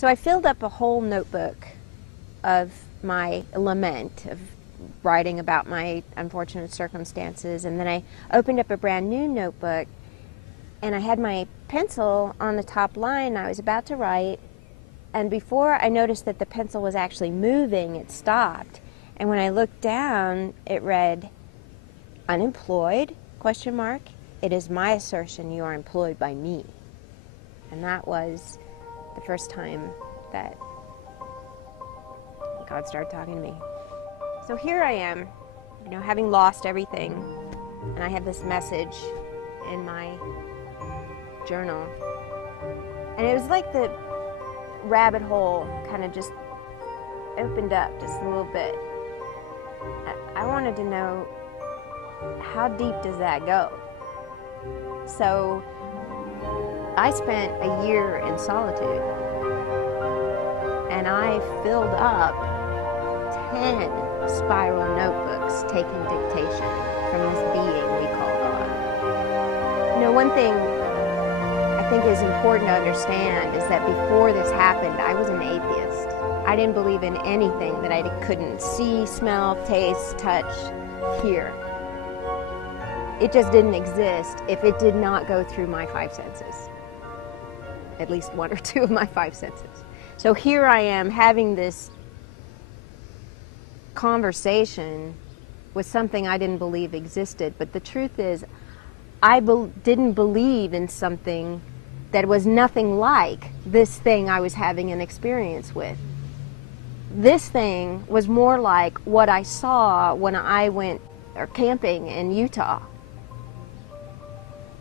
So I filled up a whole notebook of my lament, of writing about my unfortunate circumstances, and then I opened up a brand new notebook and I had my pencil on the top line. I was about to write, and before I noticed that the pencil was actually moving, it stopped. And when I looked down, it read, "Unemployed? Question mark. It is my assertion you are employed by me." And that was the first time that God started talking to me. So here I am, having lost everything, and I have this message in my journal. And it was like the rabbit hole kind of just opened up just a little bit. I wanted to know, how deep does that go? So I spent a year in solitude, and I filled up 10 spiral notebooks taking dictation from this being we call God. One thing I think is important to understand is that before this happened, I was an atheist. I didn't believe in anything that I couldn't see, smell, taste, touch, hear. It just didn't exist if it did not go through my five senses. At least one or two of my five senses. So here I am having this conversation with something I didn't believe existed. But the truth is, I didn't believe in something that was nothing like this thing I was having an experience with. This thing was more like what I saw when I went camping in Utah.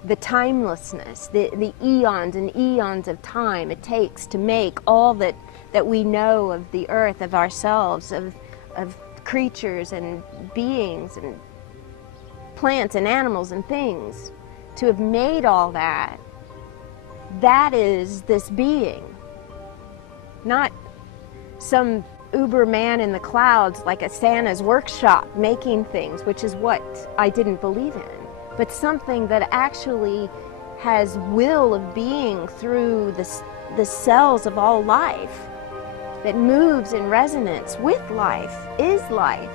The timelessness, the eons and eons of time it takes to make all that we know of the earth, of ourselves, of creatures and beings and plants and animals and things. To have made all that, that is this being. Not some uber man in the clouds like a Santa's workshop making things, which is what I didn't believe in. But something that actually has will of being through the cells of all life, that moves in resonance with life, is life.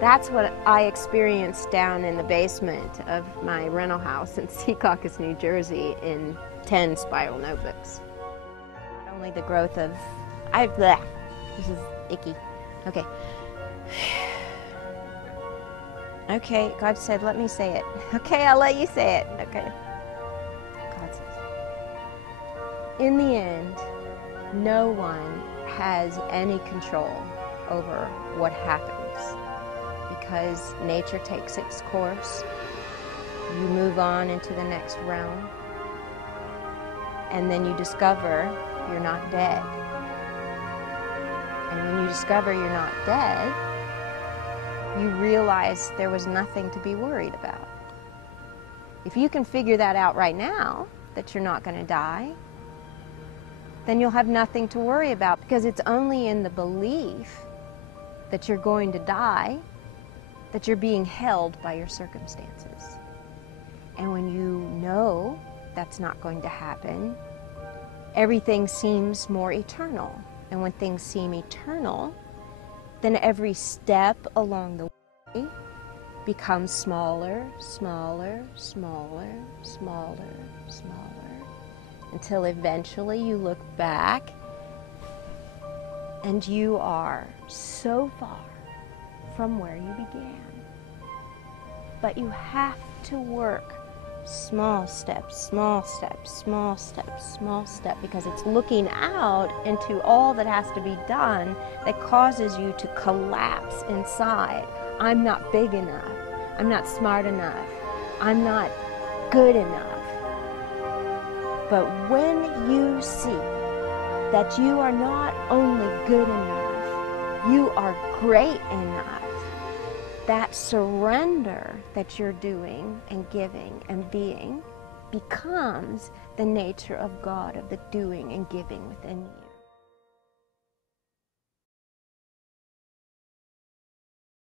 That's what I experienced down in the basement of my rental house in Secaucus, New Jersey, in 10 spiral notebooks. Not only the growth of, this is icky. Okay. Okay, God said, let me say it. Okay, I'll let you say it. Okay. God says, in the end, no one has any control over what happens, because nature takes its course. You move on into the next realm, and then you discover you're not dead. And when you discover you're not dead, you realize there was nothing to be worried about. If you can figure that out right now, that you're not going to die, then you'll have nothing to worry about, because it's only in the belief that you're going to die that you're being held by your circumstances. And when you know that's not going to happen, everything seems more eternal. And when things seem eternal, then every step along the way becomes smaller, smaller, smaller, smaller, smaller, until eventually you look back and you are so far from where you began. But you have to work small steps, small steps, small steps, small step, because it's looking out into all that has to be done that causes you to collapse inside. I'm not big enough. I'm not smart enough. I'm not good enough. But when you see that you are not only good enough, you are great enough, that surrender that you're doing and giving and being becomes the nature of God, of the doing and giving within you.